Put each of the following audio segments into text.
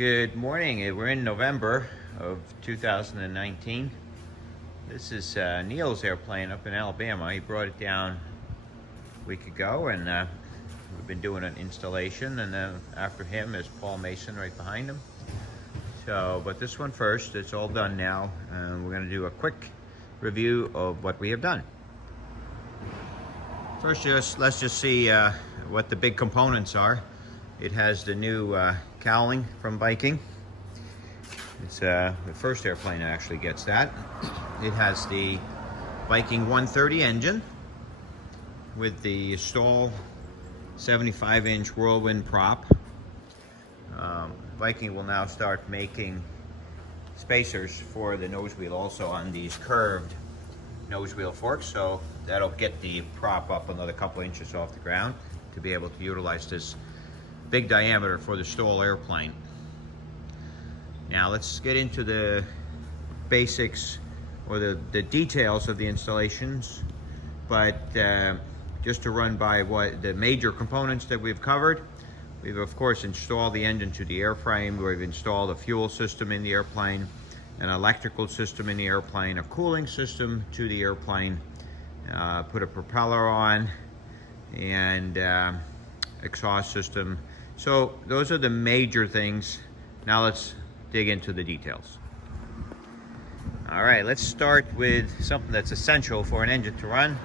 Good morning. We're in November of 2019. This is Neil's airplane up in Alabama. He brought it down a week ago, and we've been doing an installation, and after him is Paul Mason right behind him. But this one first. It's all done now, and we're going to do a quick review of what we have done. First, let's just see what the big components are. It has the new cowling from Viking. It's the first airplane that actually gets that. It has the Viking 130 engine with the Stall 75-inch whirlwind prop. Viking will now start making spacers for the nose wheel also on these curved nose wheel forks, so that'll get the prop up another couple inches off the ground to be able to utilize this big diameter for the Stall airplane. Now let's get into the basics or the details of the installations, but just to run by what the major components that we've covered. We've of course installed the engine to the airframe. We've installed a fuel system in the airplane, an electrical system in the airplane, a cooling system to the airplane, put a propeller on, and exhaust system. So those are the major things. Now let's dig into the details. All right, let's start with something that's essential for an engine to run,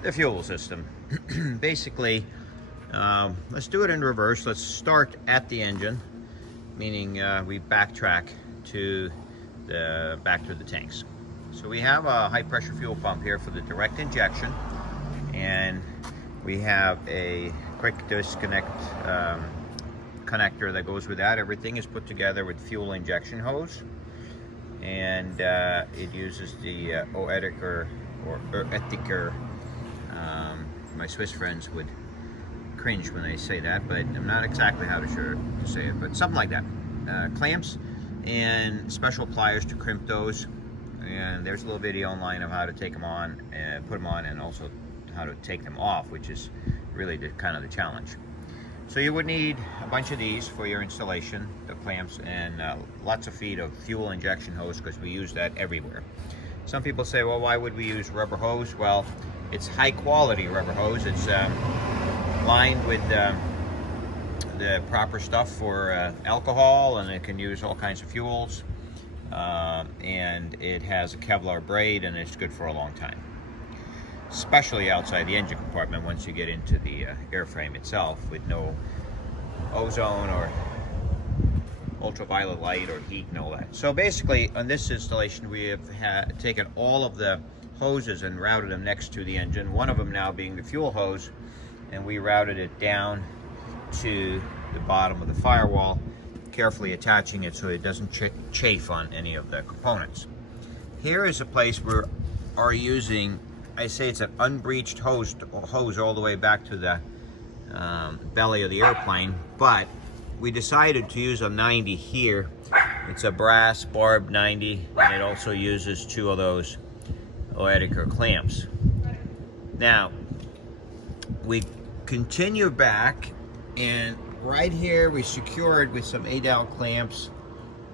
the fuel system. Basically, let's do it in reverse. Let's start at the engine, meaning we backtrack to back to the tanks. So we have a high pressure fuel pump here for the direct injection, and we have a quick disconnect connector that goes with that. Everything is put together with fuel injection hose, and it uses the Oetiker or Oetiker. My Swiss friends would cringe when they say that, but I'm not exactly how to say it, but something like that. Clamps and special pliers to crimp those, and there's a little video online of how to take them on and put them on, and also how to take them off, which is really kind of the challenge. So you would need a bunch of these for your installation, the clamps, and lots of feet of fuel injection hose, because we use that everywhere. Some people say, well, why would we use rubber hose? Well, it's high quality rubber hose. It's lined with the proper stuff for alcohol, and it can use all kinds of fuels, and it has a Kevlar braid, and it's good for a long time, especially outside the engine compartment once you get into the airframe itself, with no ozone or ultraviolet light or heat and all that. So basically on this installation we have taken all of the hoses and routed them next to the engine, one of them now being the fuel hose, and we routed it down to the bottom of the firewall, carefully attaching it so it doesn't chafe on any of the components. Here is a place where we're using, I say it's an unbreached hose all the way back to the belly of the airplane, but we decided to use a 90 here. It's a brass barbed 90, and it also uses two of those Oetiker clamps. Now we continue back, and right here we secured with some Adal clamps,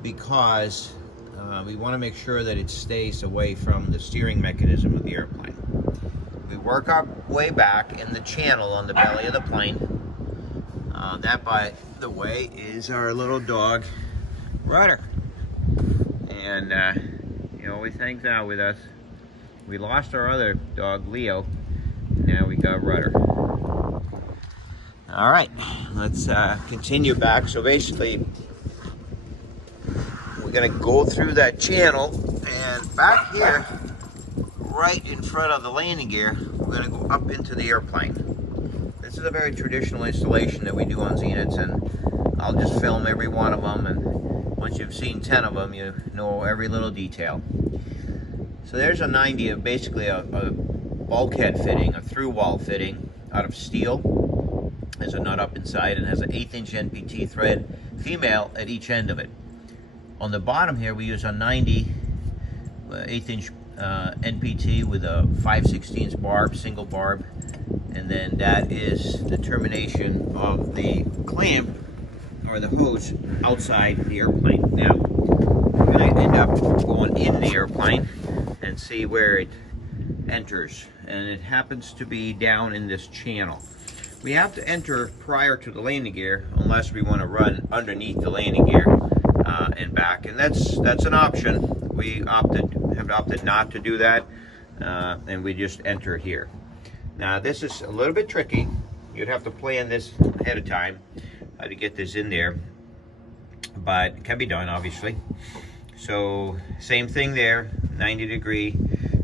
because we want to make sure that it stays away from the steering mechanism of the airplane. We work our way back in the channel on the belly of the plane. That, by the way, is our little dog, Rudder. And you know, we thank that with us. We lost our other dog, Leo. Now we got Rudder. All right, let's continue back. So basically, we're gonna go through that channel, and back here, right in front of the landing gear, we're gonna go up into the airplane. This is a very traditional installation that we do on Zeniths, and I'll just film every one of them, and once you've seen 10 of them, you know every little detail. So there's a 90 of basically a bulkhead fitting, a through wall fitting out of steel. There's a nut up inside, and has an 1/8 inch NPT thread, female, at each end of it. On the bottom here, we use a 90 1/8 inch NPT with a 5/16 barb, single barb, and then that is the termination of the clamp, or or the hose outside the airplane. Now, we're going to end up going in the airplane and see where it enters, and it happens to be down in this channel. We have to enter prior to the landing gear unless we want to run underneath the landing gear and back, and that's an option. We have opted not to do that, and we just enter here. Now this is a little bit tricky. You'd have to plan this ahead of time to get this in there, but it can be done, obviously. So same thing there, 90 degree,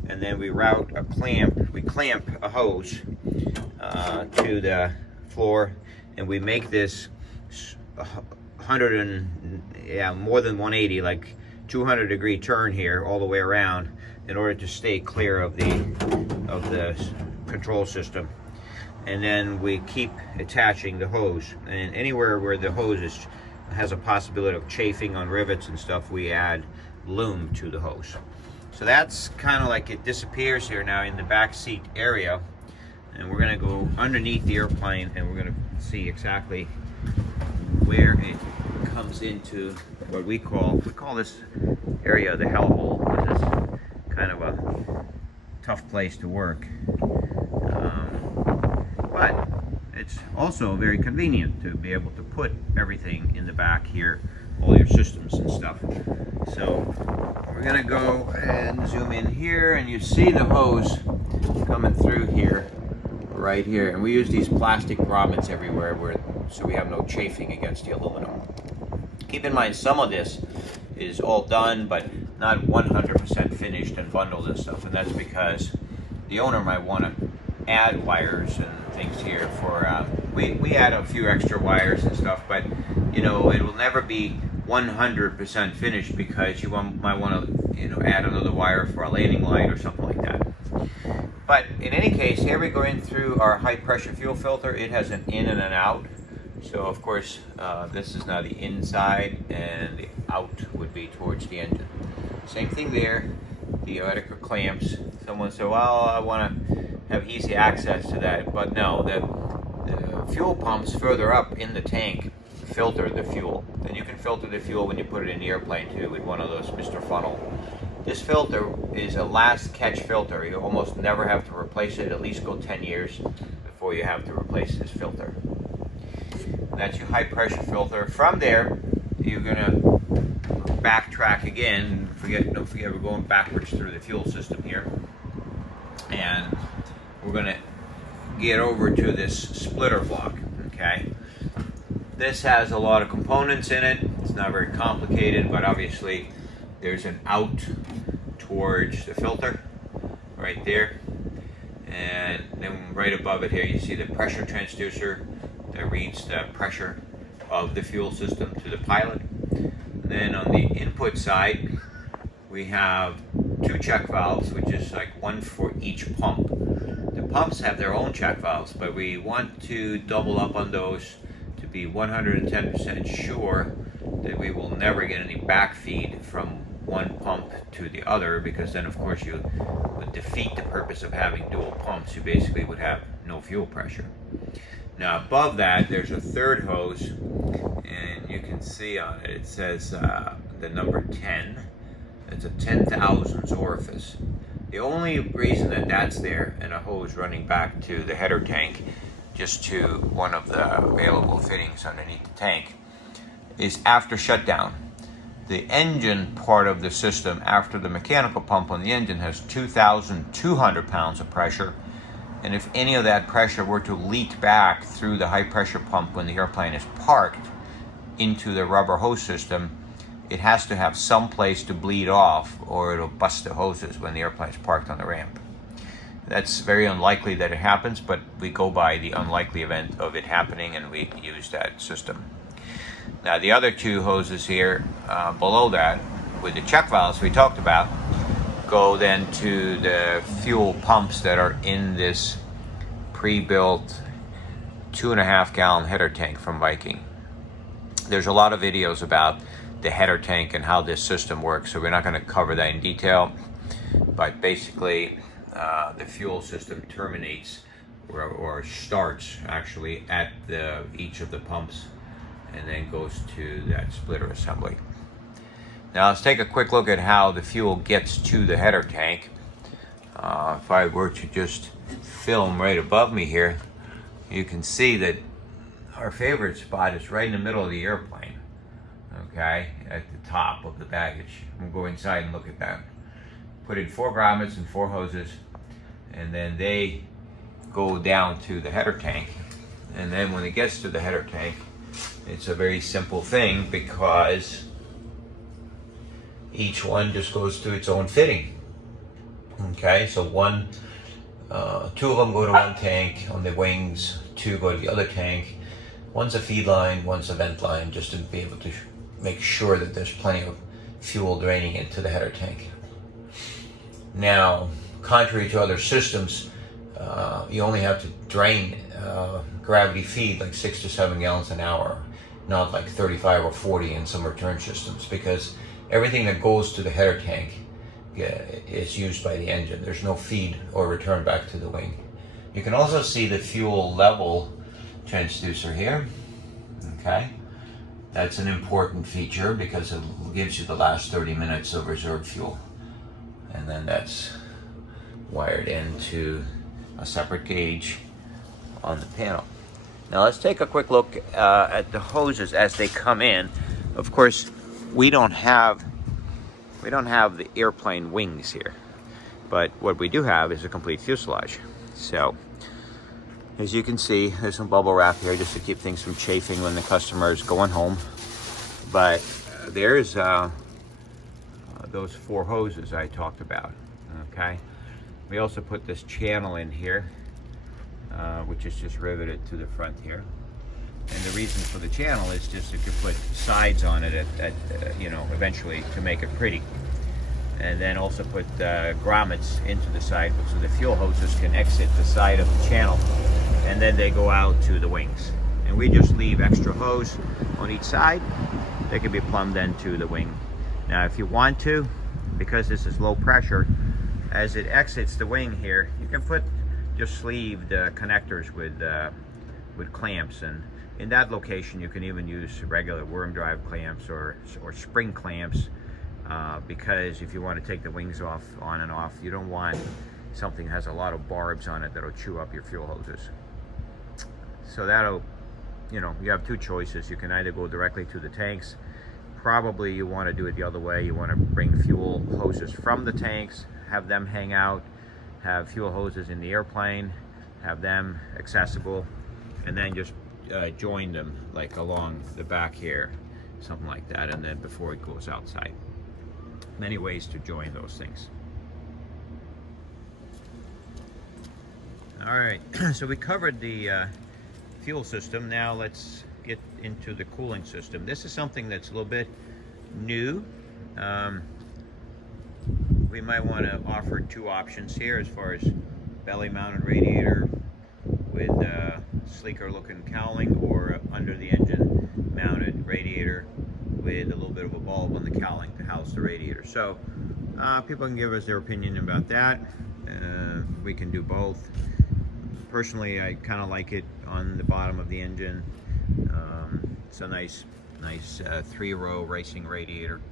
and then we route a clamp. We clamp a hose to the floor, and we make this 100 and more than 180, like 200 degree turn here all the way around, in order to stay clear of the control system. And then we keep attaching the hose, and anywhere where the hose has a possibility of chafing on rivets and stuff, we add loom to the hose. So that's kind of like it disappears here now in the back seat area, and we're going to go underneath the airplane and we're going to see exactly where it comes into what we call this area the hellhole, which is kind of a tough place to work. But it's also very convenient to be able to put everything in the back here, all your systems and stuff. So we're gonna go and zoom in here, and you see the hose coming through here, right here. And we use these plastic grommets everywhere so we have no chafing against the aluminum. Keep in mind, some of this is all done, but not 100% finished and bundled and stuff, and that's because the owner might want to add wires and things here for we add a few extra wires and stuff, but you know, it will never be 100% finished because you might want to, you know, add another wire for a landing light or something like that. But in any case, here we go in through our high pressure fuel filter. It has an in and an out, so of course this is now the inside, and the out would be towards the engine. Same thing there, the radiator clamps. Someone said, well, I want to have easy access to that, but no, the fuel pumps further up in the tank filter the fuel. Then you can filter the fuel when you put it in the airplane too, with one of those Mr. Funnel. This filter is a last catch filter. You almost never have to replace it. At least go 10 years before you have to replace this filter. That's your high pressure filter. From there, you're gonna backtrack again. Don't forget we're going backwards through the fuel system here, and we're gonna get over to this splitter block. Okay, this has a lot of components in it. It's not very complicated, but obviously there's an out towards the filter right there, and then right above it here you see the pressure transducer that reads the pressure of the fuel system to the pilot. And then on the input side we have two check valves, which is like one for each pump. The pumps have their own check valves, but we want to double up on those to be 110% sure that we will never get any backfeed from one pump to the other, because then of course you would defeat the purpose of having dual pumps. You basically would have no fuel pressure. Now above that there's a third hose, and you can see on it, it says the number 10. It's a 10,000s orifice. The only reason that that's there, and a hose running back to the header tank, just to one of the available fittings underneath the tank, is after shutdown. The engine part of the system, after the mechanical pump on the engine, has 2,200 pounds of pressure, and if any of that pressure were to leak back through the high pressure pump when the airplane is parked into the rubber hose system, it has to have some place to bleed off, or it'll bust the hoses when the airplane is parked on the ramp. That's very unlikely that it happens, but we go by the unlikely event of it happening, and we use that system. Now the other two hoses here below that, with the check valves we talked about, go then to the fuel pumps that are in this pre-built 2.5 gallon header tank from Viking. There's a lot of videos about the header tank and how this system works, so we're not going to cover that in detail, but basically the fuel system terminates or starts actually at each of the pumps, and then goes to that splitter assembly. Now let's take a quick look at how the fuel gets to the header tank. If I were to just film right above me here, you can see that our favorite spot is right in the middle of the airplane, okay, at the top of the baggage. I'm gonna go inside and look at that. Put in 4 grommets and 4 hoses, and then they go down to the header tank. And then when it gets to the header tank, it's a very simple thing because each one just goes to its own fitting. Okay, so 2 of them go to one tank on the wings, 2 go to the other tank. One's a feed line, one's a vent line, just to be able to make sure that there's plenty of fuel draining into the header tank. Now, contrary to other systems, you only have to drain gravity feed like 6 to 7 gallons an hour, not like 35 or 40 in some return systems, because everything that goes to the header tank is used by the engine. There's no feed or return back to the wing. You can also see the fuel level transducer here. Okay, that's an important feature because it gives you the last 30 minutes of reserve fuel, and then that's wired into a separate gauge on the panel. Now let's take a quick look at the hoses as they come in. Of course, we don't have the airplane wings here, but what we do have is a complete fuselage. So as you can see, there's some bubble wrap here just to keep things from chafing when the customer is going home. But there's those 4 hoses I talked about. Okay, we also put this channel in here, which is just riveted to the front here. And the reason for the channel is just to put sides on it you know, eventually to make it pretty. And then also put grommets into the side so the fuel hoses can exit the side of the channel, and then they go out to the wings. And we just leave extra hose on each side. They can be plumbed into the wing. Now if you want to, because this is low pressure, as it exits the wing here, you can put just sleeved connectors with clamps, and in that location you can even use regular worm drive clamps or spring clamps, because if you want to take the wings off on and off, you don't want something that has a lot of barbs on it that'll chew up your fuel hoses. So that'll, you know, you have 2 choices. You can either go directly to the tanks. Probably you want to do it the other way. You want to bring fuel hoses from the tanks, have them hang out, have fuel hoses in the airplane, have them accessible, and then just join them like along the back here, something like that, and then before it goes outside. Many ways to join those things. All right, so we covered the fuel system. Now let's get into the cooling system. This is something that's a little bit new. We might want to offer 2 options here as far as belly mounted radiator with sleeker looking cowling, or under the engine mounted radiator with a little bit of a bulb on the cowling to house the radiator. So people can give us their opinion about that. We can do both. Personally, I kind of like it on the bottom of the engine. It's a nice 3-row racing radiator,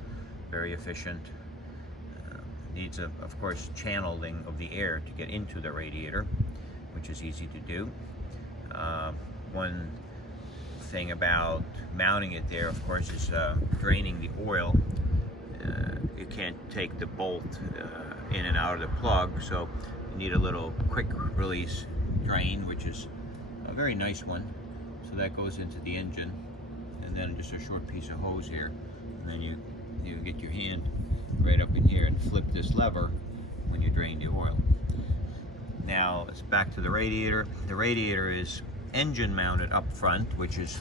very efficient. Needs of course channeling of the air to get into the radiator, which is easy to do. One thing about mounting it there, of course, is draining the oil. You can't take the bolt in and out of the plug, so you need a little quick release drain, which is a very nice one. So that goes into the engine, and then just a short piece of hose here, and then you get your hand right up in here and flip this lever when you drain the oil. Now it's back to the radiator. The radiator is engine mounted up front, which is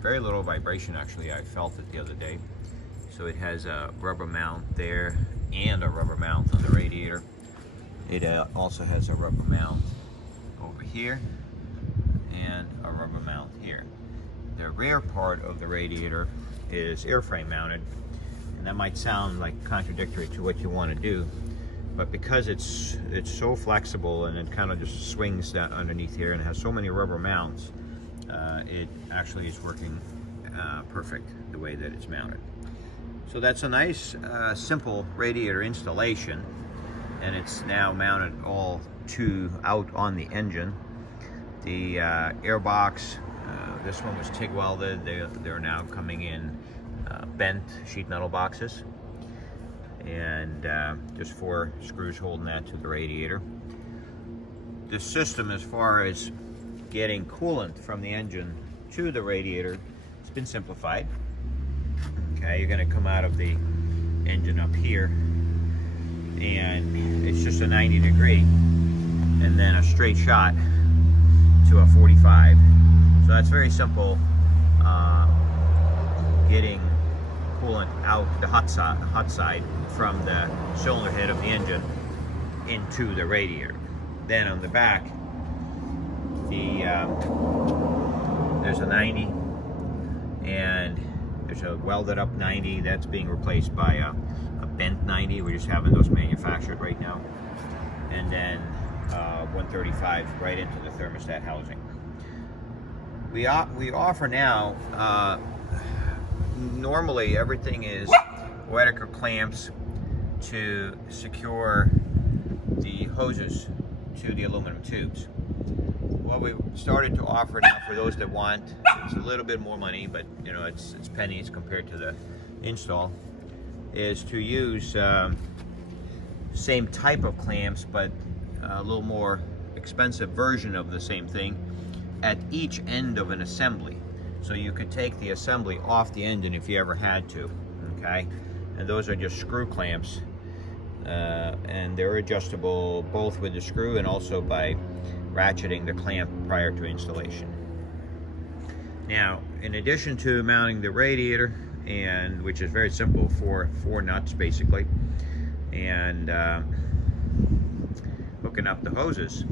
very little vibration. Actually, I felt it the other day. So it has a rubber mount there and a rubber mount on the radiator. It also has a rubber mount over here and a rubber mount here. The rear part of the radiator is airframe mounted, and that might sound like contradictory to what you want to do, but because it's so flexible and it kind of just swings down underneath here and it has so many rubber mounts, it actually is working perfect the way that it's mounted. So that's a nice simple radiator installation, and it's now mounted all out on the engine. The air box, this one was TIG welded. They're now coming in bent sheet metal boxes, and just 4 screws holding that to the radiator. The system, as far as getting coolant from the engine to the radiator, it's been simplified. Okay, you're going to come out of the engine up here, and it's just a 90 degree and then a straight shot to a 45. So that's very simple, getting coolant out the hot side from the cylinder head of the engine into the radiator. Then on the back, there's a 90, and there's a welded up 90 that's being replaced by a bent 90. We're just having those manufactured right now. And then 135 right into the thermostat housing. We offer now, normally everything is Whitaker clamps to secure the hoses to the aluminum tubes. What we started to offer now for those that want, it's a little bit more money, but you know, it's pennies compared to the install, is to use same type of clamps, but a little more expensive version of the same thing at each end of an assembly. So you could take the assembly off the engine if you ever had to, okay? And those are just screw clamps, and they're adjustable both with the screw and also by ratcheting the clamp prior to installation. Now, in addition to mounting the radiator, and which is very simple, four nuts basically, and hooking up the hoses,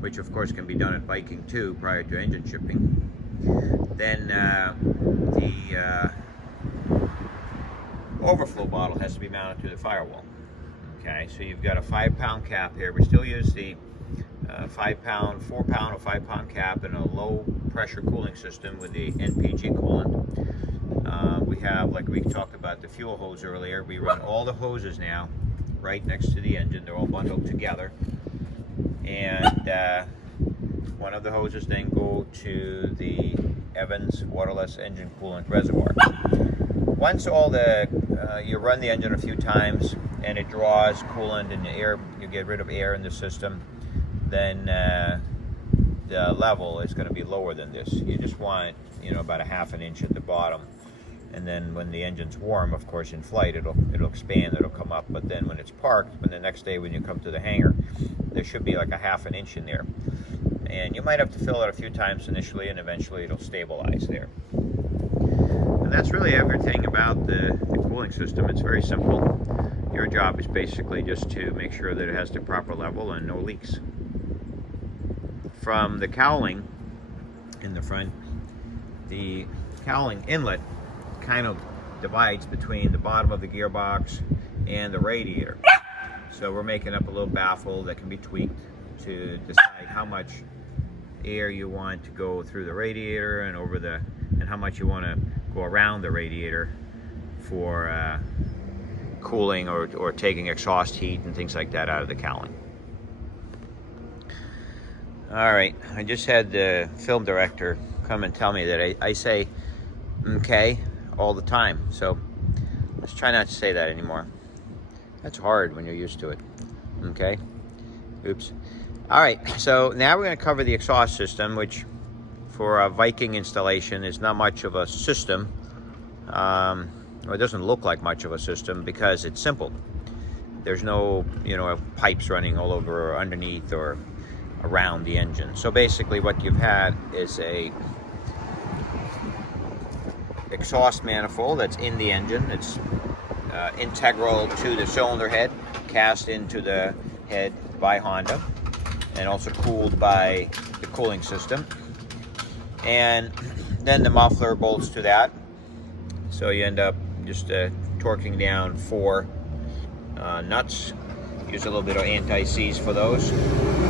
which of course can be done at Viking too prior to engine shipping. Then the overflow bottle has to be mounted to the firewall. Okay, so you've got a 5-pound cap here. We still use the 4-pound or 5-pound cap and a low pressure cooling system with the NPG coolant. We have, like we talked about the fuel hose earlier, we run all the hoses now right next to the engine. They're all bundled together, and one of the hoses then go to the Evans waterless engine coolant reservoir. Once all the you run the engine a few times and it draws coolant and the air, you get rid of air in the system, then the level is going to be lower than this. You just want, you know, about a ½ inch at the bottom, and then when the engine's warm, of course, in flight, it'll expand, it'll come up. But then when it's parked, when the next day when you come to the hangar, there should be like a ½ inch in there, and you might have to fill it a few times initially, and eventually it'll stabilize there. And that's really everything about the cooling system. It's very simple. Your job is basically just to make sure that it has the proper level and no leaks. From the cowling in the front, the cowling inlet kind of divides between the bottom of the gearbox and the radiator. So we're making up a little baffle that can be tweaked to decide how much air you want to go through the radiator and and how much you want to go around the radiator for cooling or taking exhaust heat and things like that out of the cowling. All right, I just had the film director come and tell me that I say okay all the time, so let's try not to say that anymore. That's hard when you're used to it. Okay, oops. All right, so now we're going to cover the exhaust system, which for a Viking installation is not much of a system. It doesn't look like much of a system because it's simple. There's no, you know, pipes running all over or underneath or around the engine. So basically what you've had is a exhaust manifold that's in the engine. It's integral to the cylinder head, cast into the head by Honda, and also cooled by the cooling system. And then the muffler bolts to that. So you end up just torquing down 4 nuts. Use a little bit of anti-seize for those.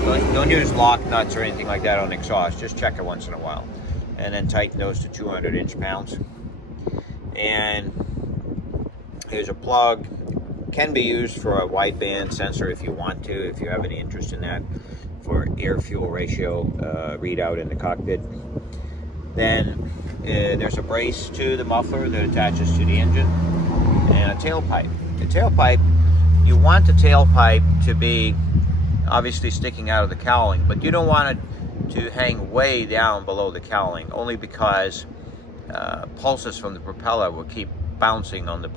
Don't use lock nuts or anything like that on exhaust. Just check it once in a while. and then tighten those to 200 inch-pounds. And here's a plug. Can be used for a wideband sensor if you want to, if you have any interest in that, for air-fuel ratio readout in the cockpit. Then there's a brace to the muffler that attaches to the engine, and a tailpipe. The tailpipe, you want the tailpipe to be obviously sticking out of the cowling, but you don't want it to hang way down below the cowling, only because pulses from the propeller will keep bouncing on the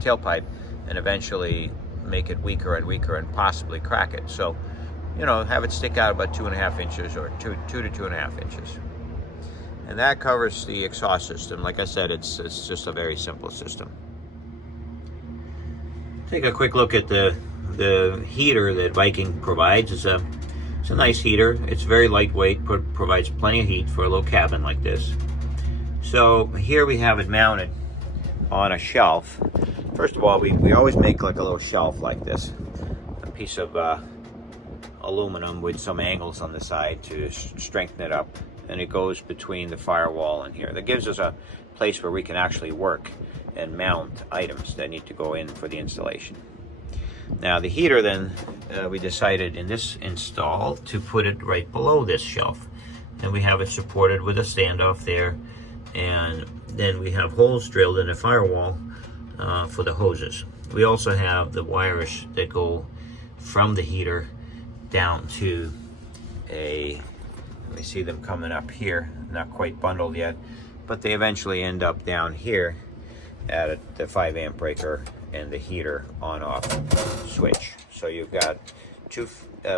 tailpipe and eventually make it weaker and weaker and possibly crack it. So, you know, have it stick out about 2.5 inches or 2 to 2.5 inches. And that covers the exhaust system. Like I said, it's just a very simple system. Take a quick look at the heater that Viking provides. It's a nice heater. It's very lightweight, provides plenty of heat for a little cabin like this. So here we have it mounted on a shelf. First of all, we always make like a little shelf like this, a piece of aluminum with some angles on the side to strengthen it up, and it goes between the firewall and here. That gives us a place where we can actually work and mount items that need to go in for the installation. Now the heater, then we decided in this install to put it right below this shelf, and we have it supported with a standoff there, and then we have holes drilled in the firewall for the hoses. We also have the wires that go from the heater down to let me see them coming up here, not quite bundled yet, but they eventually end up down here at the 5 amp breaker and the heater on-off switch. So you've got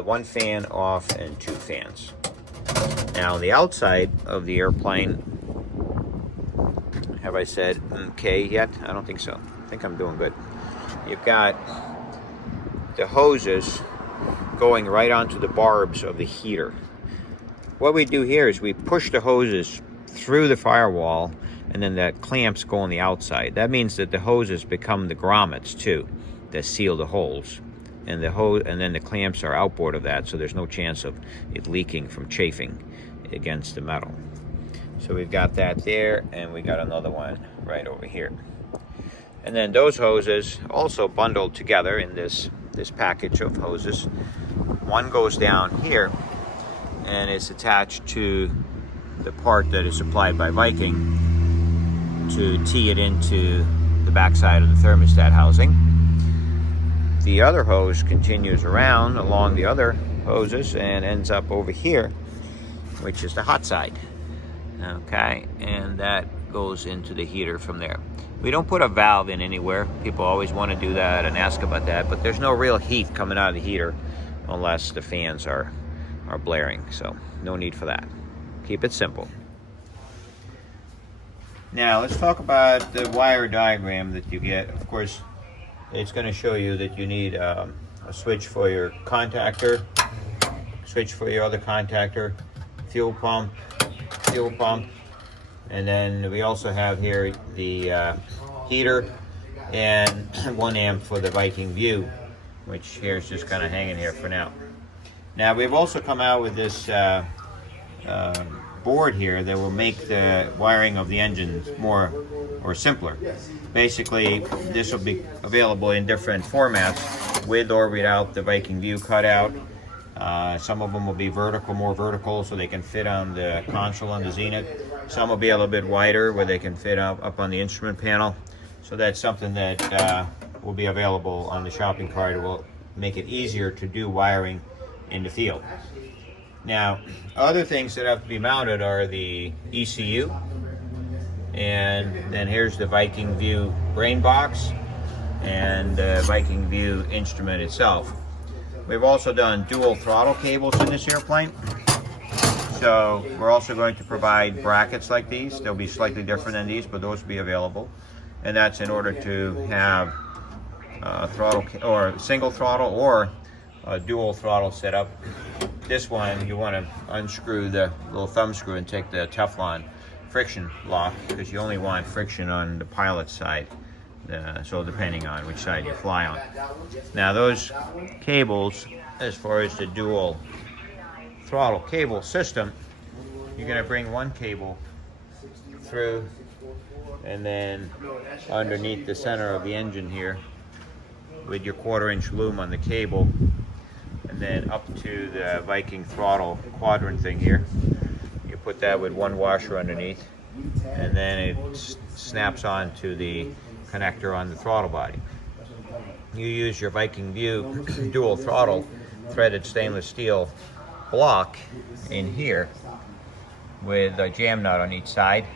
one fan off and 2 fans. Now on the outside of the airplane, have I said okay yet? I don't think so. I think I'm doing good. You've got the hoses going right onto the barbs of the heater. What we do here is we push the hoses through the firewall, and then the clamps go on the outside. That means that the hoses become the grommets too, that seal the holes. And then the clamps are outboard of that, so there's no chance of it leaking from chafing against the metal. So we've got that there, and we got another one right over here. And then those hoses also bundled together in this package of hoses. One goes down here, and it's attached to the part that is supplied by Viking to tee it into the backside of the thermostat housing. The other hose continues around along the other hoses and ends up over here, which is the hot side. Okay, and that goes into the heater from there. We don't put a valve in anywhere. People always want to do that and ask about that, but there's no real heat coming out of the heater unless the fans are blaring, so no need for that. Keep it simple. Now let's talk about the wire diagram that you get. Of course, it's going to show you that you need a switch for your contactor, switch for your other contactor, fuel pump, and then we also have here the heater and 1 amp for the Viking View, which here is just kind of hanging here for now. Now we've also come out with this board here that will make the wiring of the engines more or simpler. Basically, this will be available in different formats, with or without the Viking View cutout. Some of them will be more vertical, so they can fit on the console on the Zenith. Some will be a little bit wider, where they can fit up on the instrument panel. So that's something that will be available on the shopping cart. It will make it easier to do wiring in the field. Now, other things that have to be mounted are the ECU, and then here's the Viking View brain box and the Viking View instrument itself. We've also done dual throttle cables in this airplane. So we're also going to provide brackets like these. They'll be slightly different than these, but those will be available. And that's in order to have throttle or single throttle or a dual throttle setup. This one, you want to unscrew the little thumb screw and take the Teflon friction lock, because you only want friction on the pilot side. So depending on which side you fly on. Now those cables, as far as the dual throttle cable system, you're going to bring one cable through, and then underneath the center of the engine here with your 1/4-inch loom on the cable, and then up to the Viking throttle quadrant thing here. You put that with one washer underneath, and then it snaps on to the connector on the throttle body. You use your Viking View dual throttle threaded stainless steel block in here with a jam nut on each side,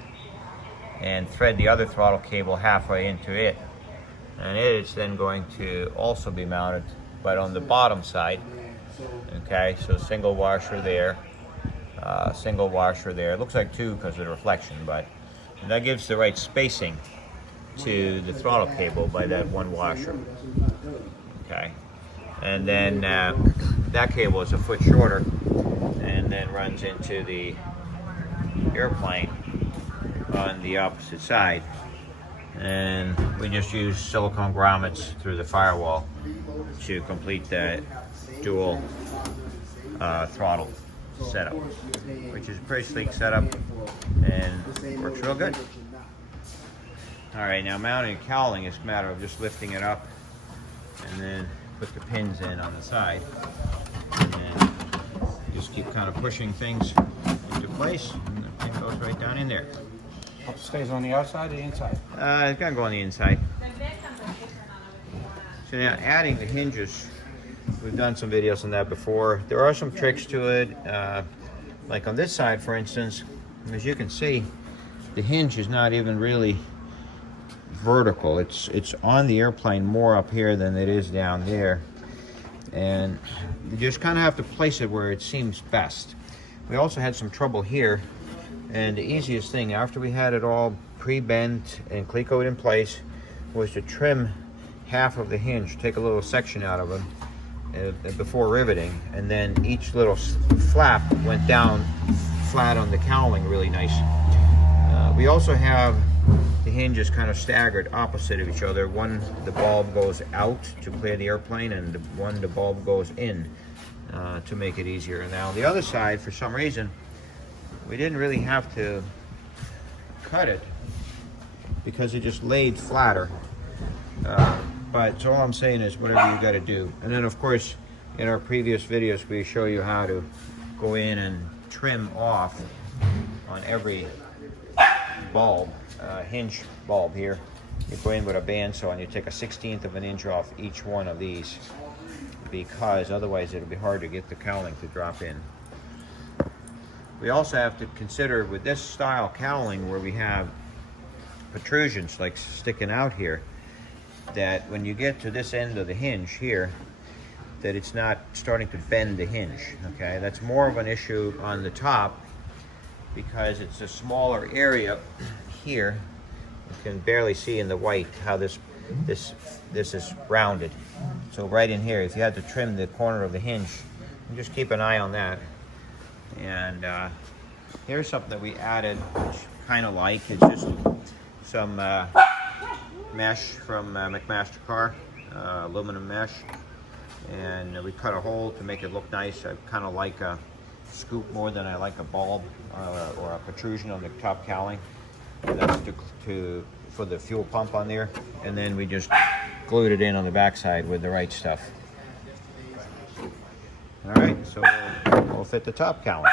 and thread the other throttle cable halfway into it, and it is then going to also be mounted, but on the bottom side. Okay, so single washer there, single washer there. It looks like two because of the reflection, but that gives the right spacing to the throttle cable by that one washer. Okay, and then that cable is a foot shorter and then runs into the airplane on the opposite side, and we just use silicone grommets through the firewall to complete that dual throttle setup, which is a pretty sleek setup and works real good. All right, now mounting and cowling is a matter of just lifting it up and then put the pins in on the side, and just keep kind of pushing things into place, and the pin goes right down in there. Hope it stays on the outside or the inside? It's gonna go on the inside. So now adding the hinges, we've done some videos on that before. There are some tricks to it, like on this side, for instance. As you can see, the hinge is not even really vertical. It's on the airplane more up here than it is down there, and you just kind of have to place it where it seems best. We also had some trouble here, and the easiest thing after we had it all pre-bent and clecoed in place was to trim half of the hinge, take a little section out of it before riveting, and then each little flap went down flat on the cowling really nice. We also have the hinges kind of staggered opposite of each other. One, the bulb goes out to clear the airplane, and the bulb goes in to make it easier. Now the other side, for some reason, we didn't really have to cut it because it just laid flatter. But so all I'm saying is whatever you got to do. And then of course in our previous videos we show you how to go in and trim off on every bulb, hinge bulb here. You go in with a bandsaw and you take a 1/16 of an inch off each one of these, because otherwise it'll be hard to get the cowling to drop in. We also have to consider with this style cowling where we have protrusions like sticking out here, that when you get to this end of the hinge here, that it's not starting to bend the hinge. Okay, that's more of an issue on the top because it's a smaller area here. You can barely see in the white how this is rounded. So right in here, if you had to trim the corner of the hinge, you just keep an eye on that. And here's something that we added, which kind of like, it's just some mesh from McMaster-Carr, aluminum mesh, and we cut a hole to make it look nice. I kind of like a scoop more than I like a bulb or a protrusion on the top cowling. That's for the fuel pump on there, and then we just glued it in on the backside with the right stuff. All right, so we'll fit the top cowling.